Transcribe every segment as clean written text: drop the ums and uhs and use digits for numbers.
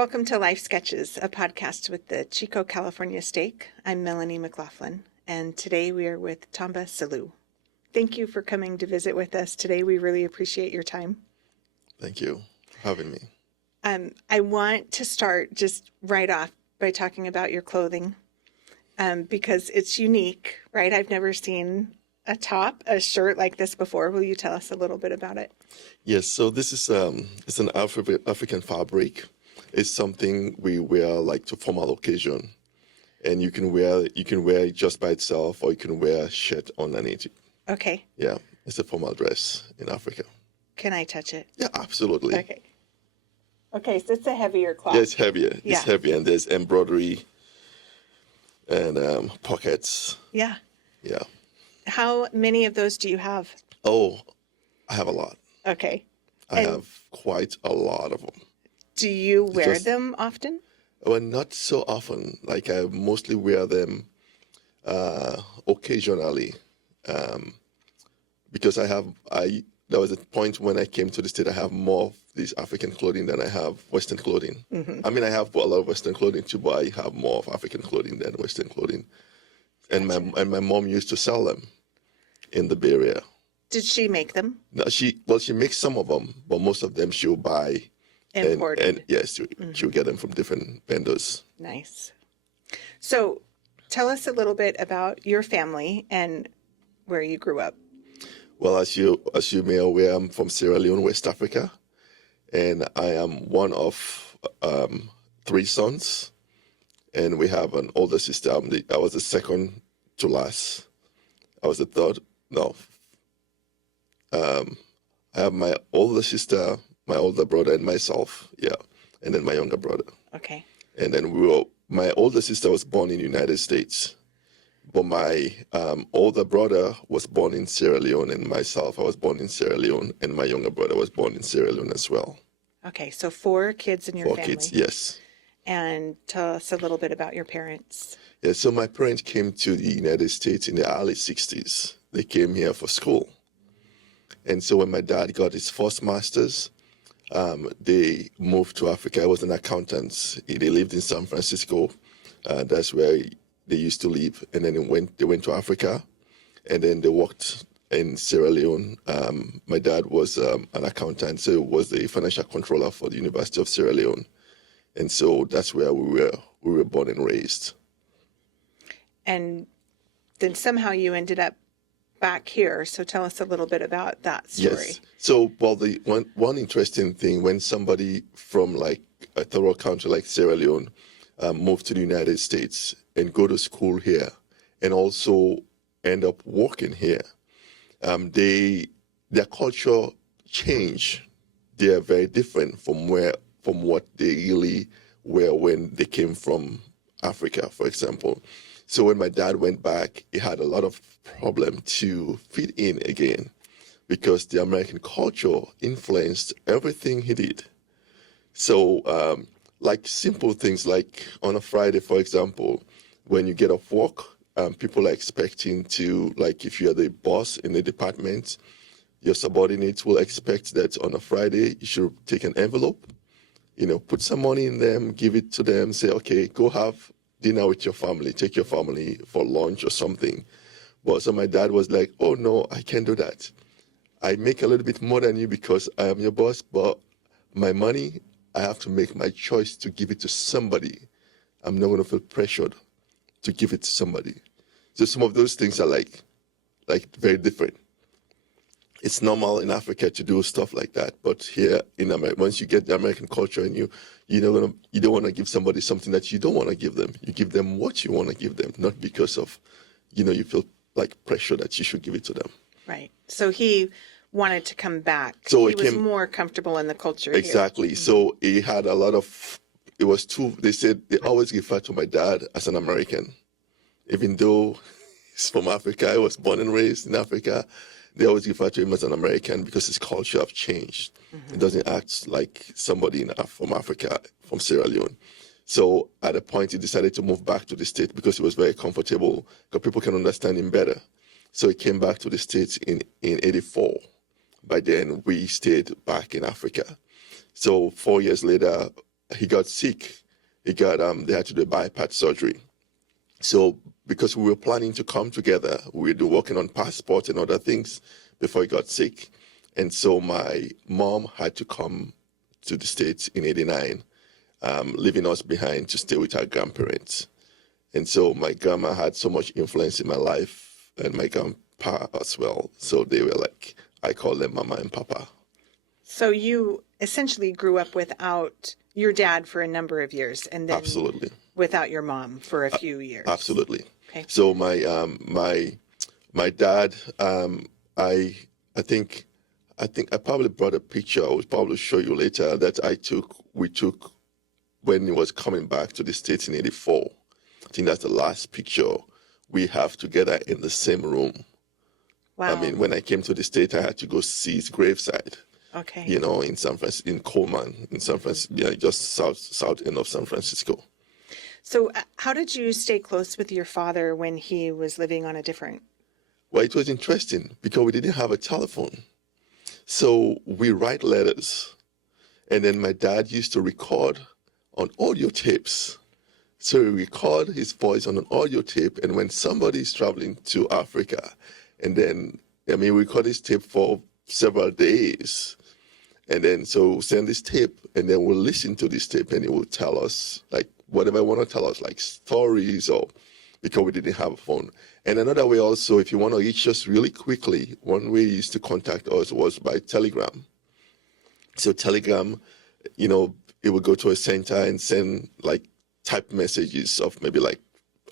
Welcome to Life Sketches, a podcast with the Chico, California Steak. I'm Melanie McLaughlin, and today we are with Tamba, Sellu. Thank you for coming to visit with us today. We really appreciate your time. Thank you for having me. I want to start just right off by talking about your clothing because it's unique, right? I've never seen a shirt like this before. Will you tell us a little bit about it? Yes, so this is it's an African fabric. It's something we wear like to formal occasion, and you can wear it just by itself, or you can wear a shirt underneath it. Okay. Yeah, it's a formal dress in Africa. Can I touch it? Yeah, absolutely. Okay. Okay, so it's a heavier cloth. Yeah, it's heavier. Yeah. It's heavier, and there's embroidery and pockets. Yeah. Yeah. How many of those do you have? Oh, I have a lot. Okay. I have quite a lot of them. Do you wear them often? Well, not so often. Like I mostly wear them occasionally, because there was a point when I came to the state, I have more of this African clothing than I have Western clothing. Mm-hmm. I mean, I have a lot of Western clothing too, but I have more of African clothing than Western clothing. And my mom used to sell them in the Bay Area. Did she make them? No, she makes some of them, but most of them she'll buy. Imported. And yes, she'll get them from different vendors. Nice. So tell us a little bit about your family and where you grew up. Well, as you may aware, I'm from Sierra Leone, West Africa, and I am one of 3 sons, and we have an older sister. I was the second to last. I was the third. No. I have my older sister, my older brother, and myself, yeah, and then my younger brother. Okay. And then my older sister was born in the United States, but my older brother was born in Sierra Leone, and myself, I was born in Sierra Leone, and my younger brother was born in Sierra Leone as well. Okay, so 4 kids in your family. 4 kids, yes. And tell us a little bit about your parents. Yeah, so my parents came to the United States in the early 60s. They came here for school. And so when my dad got his first master's, they moved to Africa. I was an accountant. They lived in San Francisco. That's where they used to live. And then they went to Africa, and then they worked in Sierra Leone. My dad was an accountant, so he was the financial controller for the University of Sierra Leone. And so that's where we were born and raised. And then somehow you ended up back here. So tell us a little bit about that story. Yes. So, well, the one interesting thing, when somebody from like a third world country like Sierra Leone move to the United States and go to school here and also end up working here, their culture change. They are very different from what they really were when they came from Africa, for example. So when my dad went back, he had a lot of problem to fit in again because the American culture influenced everything he did. So like simple things like on a Friday, for example, when you get off work, people are expecting to, like if you're the boss in the department, your subordinates will expect that on a Friday, you should take an envelope, put some money in them, give it to them, say, okay, go have dinner with your family, take your family for lunch or something. But so my dad was like, oh no, I can't do that. I make a little bit more than you because I am your boss, but my money, I have to make my choice to give it to somebody. I'm not going to feel pressured to give it to somebody. So some of those things are like very different. It's normal in Africa to do stuff like that, but here in America, once you get the American culture and you don't want to give somebody something that you don't want to give them. You give them what you want to give them, not because of, you feel like pressure that you should give it to them. Right. So he wanted to come back. So he was more comfortable in the culture. Exactly. Here. So he had a lot of. It was too. They said they always refer to my dad as an American, even though he's from Africa. I was born and raised in Africa. They always refer to him as an American because his culture have changed. Mm-hmm. He doesn't act like somebody from Africa, from Sierra Leone. So at a point, he decided to move back to the state because he was very comfortable, because people can understand him better. So he came back to the States in 84. By then, we stayed back in Africa. So 4 years later, he got sick. They had to do a bypass surgery. So because we were planning to come together, we were working on passports and other things before he got sick. And so my mom had to come to the States in '89, leaving us behind to stay with our grandparents. And so my grandma had so much influence in my life, and my grandpa as well. So they were like, I call them Mama and Papa. So you essentially grew up without your dad for a number of years, and then Absolutely. without your mom for a few years. Absolutely. Okay. So my dad, I think I probably brought a picture. I will probably show you later that we took when he was coming back to the States in '84. I think that's the last picture we have together in the same room. Wow. I mean, when I came to the States, I had to go see his graveside. Okay. In San Francisco, in Coleman, in San Francisco, just south end of San Francisco. So how did you stay close with your father when he was living on a different? Well, it was interesting because we didn't have a telephone. So we write letters. And then my dad used to record on audio tapes. So he record his voice on an audio tape. And when somebody is traveling to Africa, and then, we record this tape for several days. And then so we'll send this tape, and then we'll listen to this tape, and it will tell us, like, whatever I want to tell us, like stories, or because we didn't have a phone. And another way also, if you want to reach us really quickly, one way he used to contact us was by telegram. So telegram, it would go to a center and send like type messages of maybe like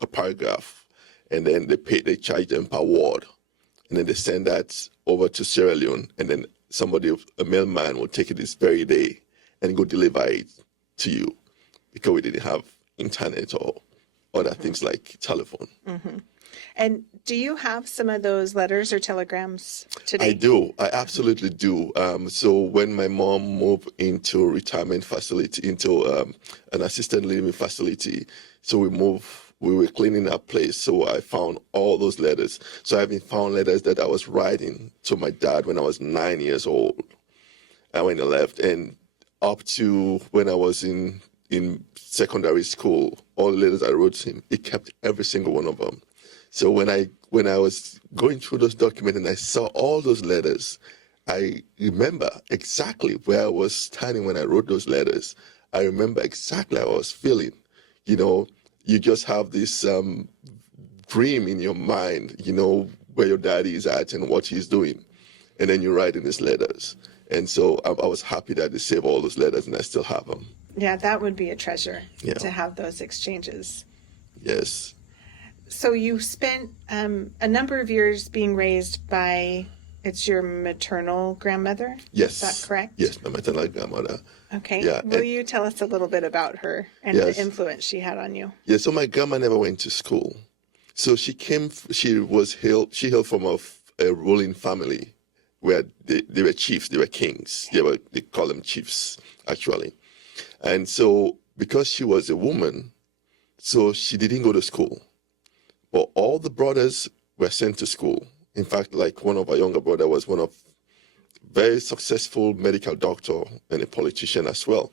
a paragraph, and then they charge them per word. And then they send that over to Sierra Leone, and then a mailman will take it this very day and go deliver it to you, because we didn't have internet or other things like telephone. Mm-hmm. And do you have some of those letters or telegrams today? I do. I absolutely do. So when my mom moved into a retirement facility, into an assisted living facility, so we were cleaning up place. So I found all those letters. So I even found letters that I was writing to my dad when I was 9 years old. And when I left, and up to when I was in secondary school, all the letters I wrote to him, he kept every single one of them. So when I was going through those documents and I saw all those letters, I remember exactly where I was standing when I wrote those letters. I remember exactly how I was feeling. You just have this dream in your mind, where your daddy is at and what he's doing. And then you write in his letters. And so I was happy that they saved all those letters and I still have them. Yeah, that would be a treasure to have those exchanges. Yes. So you spent a number of years being raised by, it's your maternal grandmother? Yes. Is that correct? Yes, my maternal grandmother. Okay. Yeah, Will you tell us a little bit about her and the influence she had on you? Yeah, so my grandma never went to school. So she hailed from a ruling family where they were chiefs, they were kings. They call them chiefs, actually. And so because she was a woman, so she didn't go to school. But all the brothers were sent to school. In fact, like one of our younger brother was one of very successful medical doctor and a politician as well.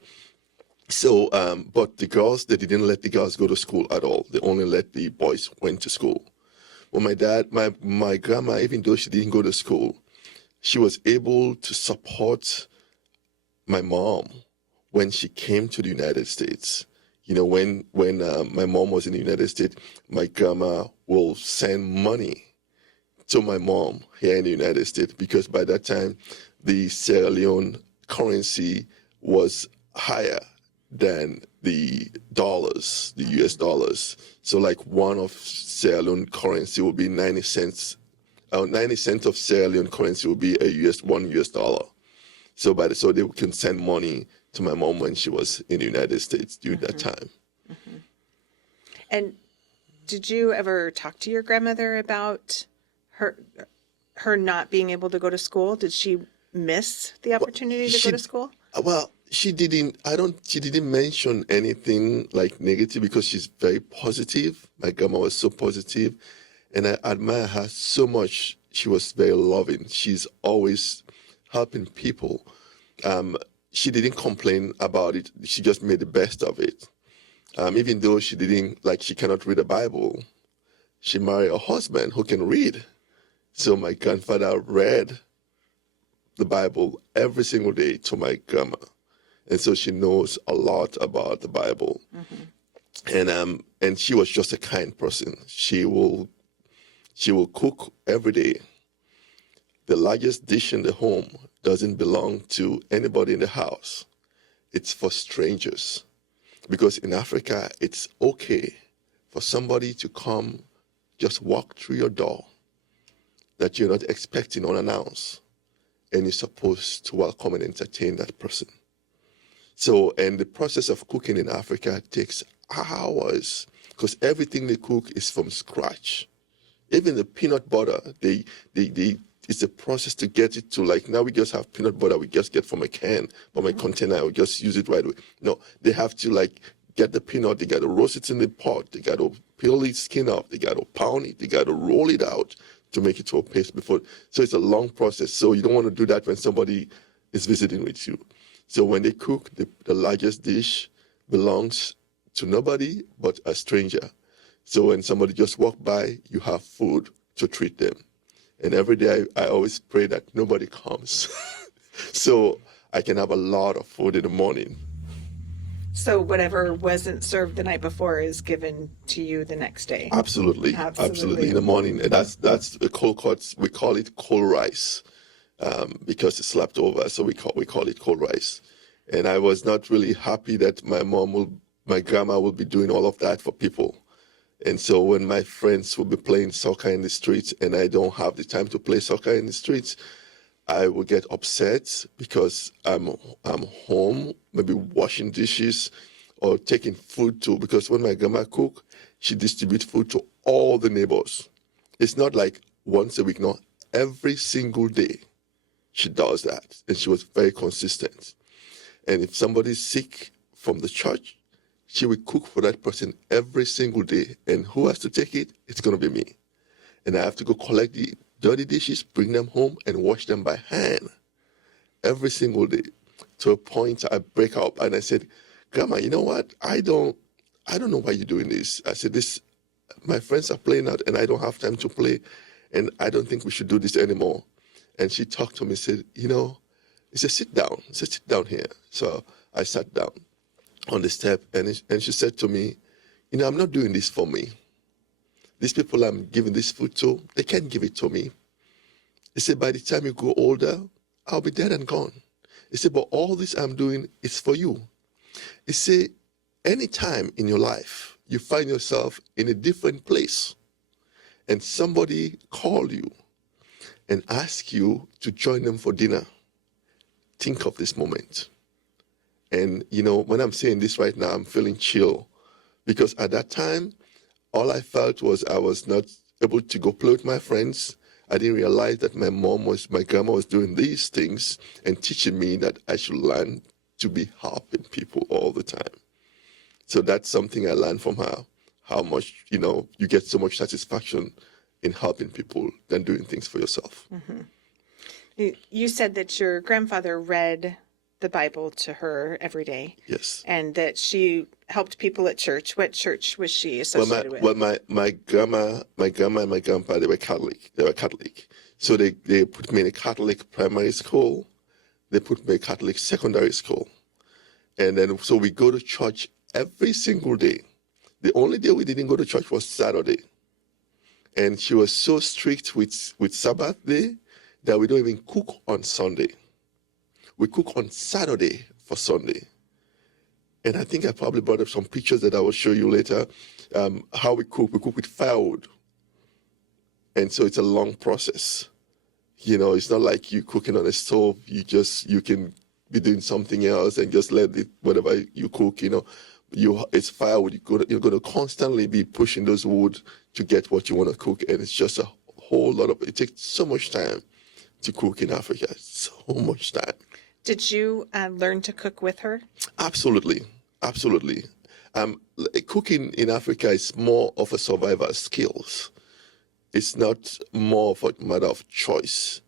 So, but the girls, they didn't let the girls go to school at all. They only let the boys went to school. Well, my grandma, even though she didn't go to school, she was able to support my mom when she came to the United States. When my mom was in the United States, my grandma will send money to my mom here in the United States, because by that time, the Sierra Leone currency was higher than the dollars, the US dollars. So like one of Sierra Leone currency will be 90 cents. 90 cents of Sierra Leone currency will be $1 US. So they can send money to my mom when she was in the United States during that time. Mm-hmm. And did you ever talk to your grandmother about her not being able to go to school? Did she miss the opportunity to go to school? Well, she didn't. She didn't mention anything like negative, because she's very positive. My grandma was so positive, and I admire her so much. She was very loving. She's always helping people. she didn't complain about it. She just made the best of it. Even though she didn't, like, she cannot read the Bible, she married a husband who can read. So my grandfather read the Bible every single day to my grandma. And so she knows a lot about the Bible. And she was just a kind person. She will cook every day. The largest dish in the home doesn't belong to anybody in the house. It's for strangers. Because in Africa, it's okay for somebody to come, just walk through your door that you're not expecting unannounced, and you're supposed to welcome and entertain that person. So, and the process of cooking in Africa takes hours because everything they cook is from scratch. Even the peanut butter, it's a process to get it to, like, now we just have peanut butter we just get from a can, from a container, we just use it right away. No, they have to, like, get the peanut, they got to roast it in the pot, they got to peel the skin off, they got to pound it, they got to roll it out to make it to a paste before. So it's a long process. So you don't want to do that when somebody is visiting with you. So when they cook, the largest dish belongs to nobody but a stranger. So when somebody just walk by, you have food to treat them. And every day I always pray that nobody comes. So I can have a lot of food in the morning. So whatever wasn't served the night before is given to you the next day. Absolutely. In the morning. And that's the cold cuts. We call it cold rice because it's left over. So we call it cold rice. And I was not really happy that my grandma will be doing all of that for people. And so when my friends will be playing soccer in the streets and I don't have the time to play soccer in the streets, I will get upset because I'm home, maybe washing dishes or taking food to, because when my grandma cook, she distributes food to all the neighbors. It's not like once a week, no, every single day she does that. And she was very consistent. And if somebody's sick from the church, she will cook for that person every single day. And who has to take it? It's going to be me. And I have to go collect the dirty dishes, bring them home, and wash them by hand every single day. To a point I break up and I said, Grandma, you know what? I don't know why you're doing this. I said, my friends are playing out and I don't have time to play. And I don't think we should do this anymore. And she talked to me and said, he said, sit down. He said, sit down here. So I sat down on the step and she said to me, I'm not doing this for me. These people I'm giving this food to, they can't give it to me. He said, by the time you grow older, I'll be dead and gone. He said, but all this I'm doing is for you. He said, any time in your life you find yourself in a different place and somebody called you and asked you to join them for dinner, think of this moment. And, when I'm saying this right now, I'm feeling chill because at that time, all I felt was I was not able to go play with my friends. I didn't realize that my grandma was doing these things and teaching me that I should learn to be helping people all the time. So that's something I learned from her, how much, you get so much satisfaction in helping people than doing things for yourself. Mm-hmm. You said that your grandfather read the Bible to her every day. Yes. And that she helped people at church. What church was she associated with? Well, my grandma and my grandpa, they were Catholic. So they put me in a Catholic primary school. They put me in a Catholic secondary school. And then, so we go to church every single day. The only day we didn't go to church was Saturday. And she was so strict with Sabbath day that we don't even cook on Sunday. We cook on Saturday for Sunday. And I think I probably brought up some pictures that I will show you later. How we cook with firewood. And so it's a long process. It's not like you cooking on a stove. You can be doing something else and just let it, whatever you cook, it's firewood. You're going to constantly be pushing those wood to get what you want to cook. And it's just a whole lot of, it takes so much time to cook in Africa. So much time. Did you learn to cook with her? Absolutely. Cooking in Africa is more of a survival skills. It's not more of a matter of choice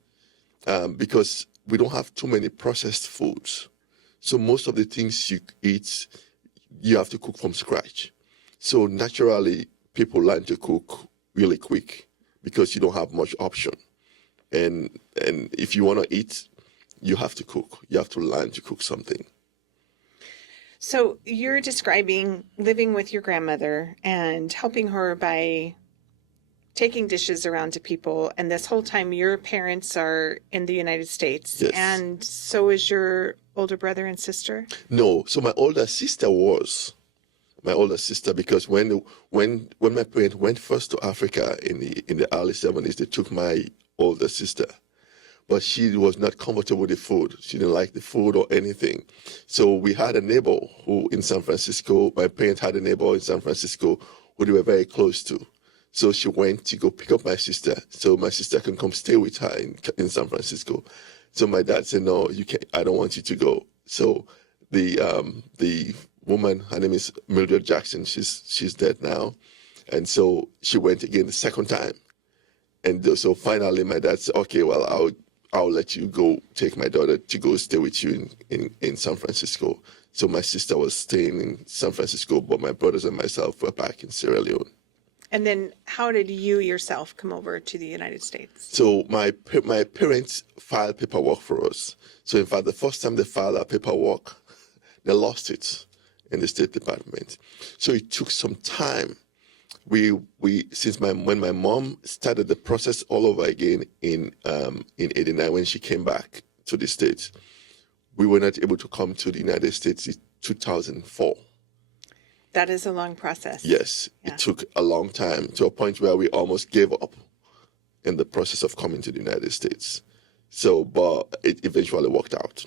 because we don't have too many processed foods. So most of the things you eat, you have to cook from scratch. So naturally, people learn to cook really quick because you don't have much option. And if you want to eat, you have to cook. You have to learn to cook something. So you're describing living with your grandmother and helping her by taking dishes around to people. And this whole time, your parents are in the United States. Yes. And so is your older brother and sister? No. So my older sister because when my parents went first to Africa in the early 70s, they took my older sister. But she was not comfortable with the food. She didn't like the food or anything. So we had a neighbor who in San Francisco, my parents had a neighbor in San Francisco who they were very close to. So she went to go pick up my sister so my sister can come stay with her in San Francisco. So my dad said, no, you can't, I don't want you to go. So the woman, her name is Mildred Jackson, she's dead now. And so she went again the second time. And so finally my dad said, okay, well, I'll let you go take my daughter to go stay with you in San Francisco. So my sister was staying in San Francisco, but my brothers and myself were back in Sierra Leone. And then how did you yourself come over to the United States? So my parents filed paperwork for us. So in fact, the first time they filed our paperwork, they lost it in the State Department. So it took some time. When my mom started the process all over again in '89 when she came back to the States, we were not able to come to the United States in 2004. That is a long process. Yes, Yeah. It took a long time to a point where we almost gave up in the process of coming to the United States. So, but it eventually worked out.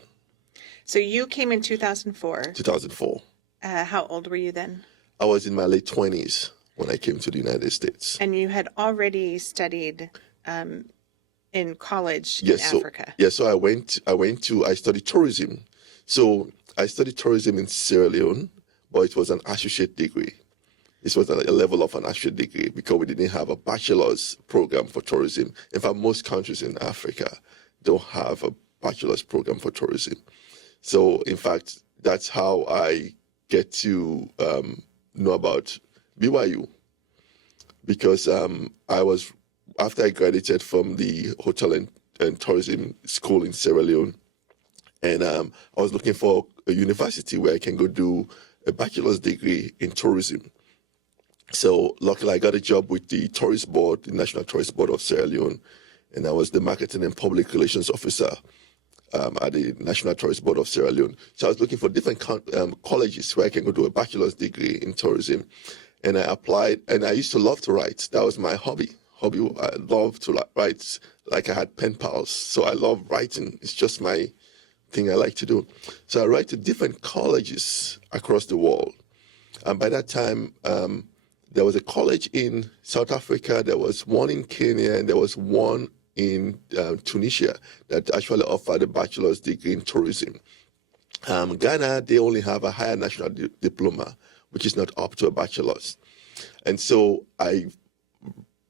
So you came in 2004. 2004. How old were you then? I was in my late 20s when I came to the United States. And you had already studied in college Yes, in Africa. So I studied tourism. So I studied tourism in Sierra Leone, but it was an associate degree. This was a level of an associate degree because we didn't have a bachelor's program for tourism. In fact, most countries in Africa don't have a bachelor's program for tourism. So in fact, that's how I get to know about BYU, because after I graduated from the hotel and tourism school in Sierra Leone, and I was looking for a university where I can go do a bachelor's degree in tourism. So luckily I got a job with the tourist board, the National Tourist Board of Sierra Leone, and I was the marketing and public relations officer at the National Tourist Board of Sierra Leone. So I was looking for different colleges where I can go do a bachelor's degree in tourism. And I applied, and I used to love to write. That was my hobby. I love to write, like I had pen pals. So I love writing. It's just my thing I like to do. So I write to different colleges across the world. And by that time, there was a college in South Africa, there was one in Kenya, and there was one in Tunisia that actually offered a bachelor's degree in tourism. Ghana, they only have a higher national diploma, which is not up to a bachelor's. And so I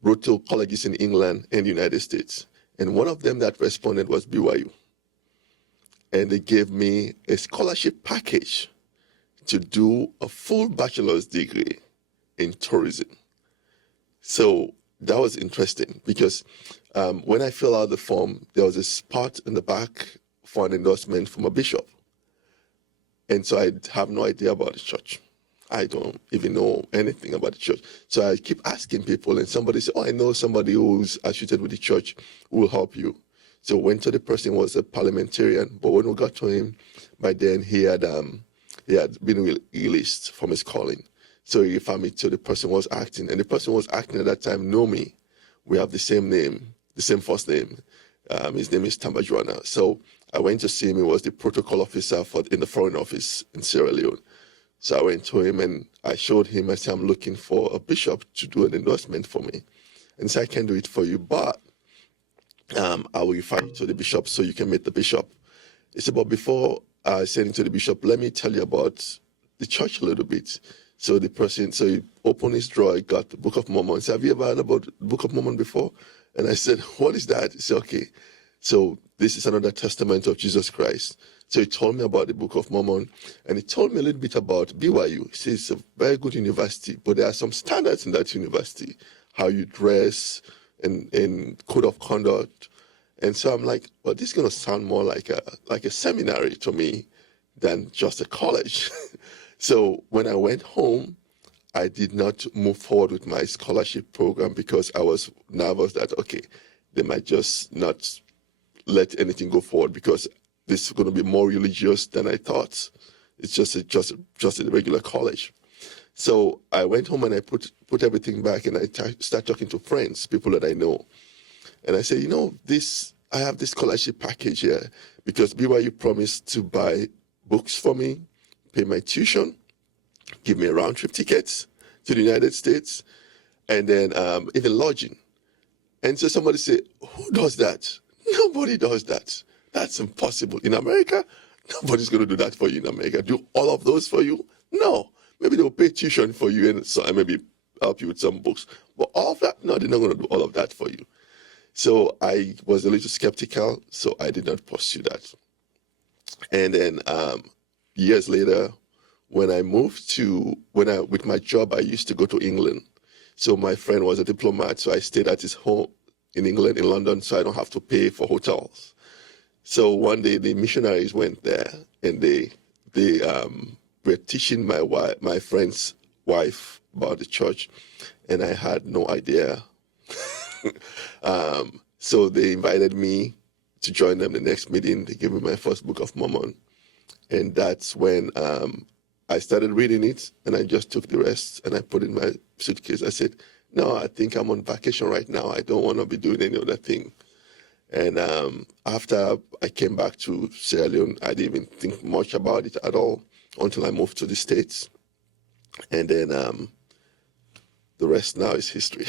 wrote to colleges in England and the United States. And one of them that responded was BYU. And they gave me a scholarship package to do a full bachelor's degree in tourism. So that was interesting because when I filled out the form, there was a spot in the back for an endorsement from a bishop. And so I have no idea about the church. I don't even know anything about the church. So I keep asking people, and somebody said, I know somebody who's associated with the church who will help you. So went to the person, was a parliamentarian, but when we got to him, by then he had been released from his calling. So he referred me to the person who was acting, and the person who was acting at that time knew me. We have the same name, the same first name. His name is Tamba. So I went to see him. He was the protocol officer in the Foreign Office in Sierra Leone. So I went to him and I showed him, I said, I'm looking for a bishop to do an endorsement for me. And he said, I can do it for you, but I will refer you to the bishop so you can meet the bishop. He said, but before I send him to the bishop, let me tell you about the church a little bit. So he opened his drawer, he got the Book of Mormon. He said, have you ever heard about the Book of Mormon before? And I said, what is that? He said, okay, so this is another testament of Jesus Christ. So he told me about the Book of Mormon, and he told me a little bit about BYU. He says it's a very good university, but there are some standards in that university, how you dress and code of conduct. And so I'm like, well, this is going to sound more like a seminary to me than just a college. So when I went home, I did not move forward with my scholarship program because I was nervous that, okay, they might just not let anything go forward because this is going to be more religious than I thought. It's just a regular college. So I went home and I put everything back, and I start talking to friends, people that I know. And I said, I have this scholarship package here because BYU promised to buy books for me, pay my tuition, give me a round trip tickets to the United States, and then even lodging. And so somebody said, who does that? Nobody does that. That's impossible. In America, nobody's going to do that for you in America. Do all of those for you? No. Maybe they'll pay tuition for you and maybe help you with some books. But all of that, no, they're not going to do all of that for you. So I was a little skeptical, so I did not pursue that. And then years later, when I moved with my job, I used to go to England. So my friend was a diplomat, so I stayed at his home in England, in London, so I don't have to pay for hotels. So one day the missionaries went there, and they were teaching my friend's wife about the church, and I had no idea. So they invited me to join them the next meeting. They gave me my first Book of Mormon, and that's when I started reading it, and I just took the rest and I put it in my suitcase. I said, no, I think I'm on vacation right now. I don't want to be doing any other thing. And after I came back to Sierra Leone, I didn't even think much about it at all until I moved to the States. And then the rest now is history.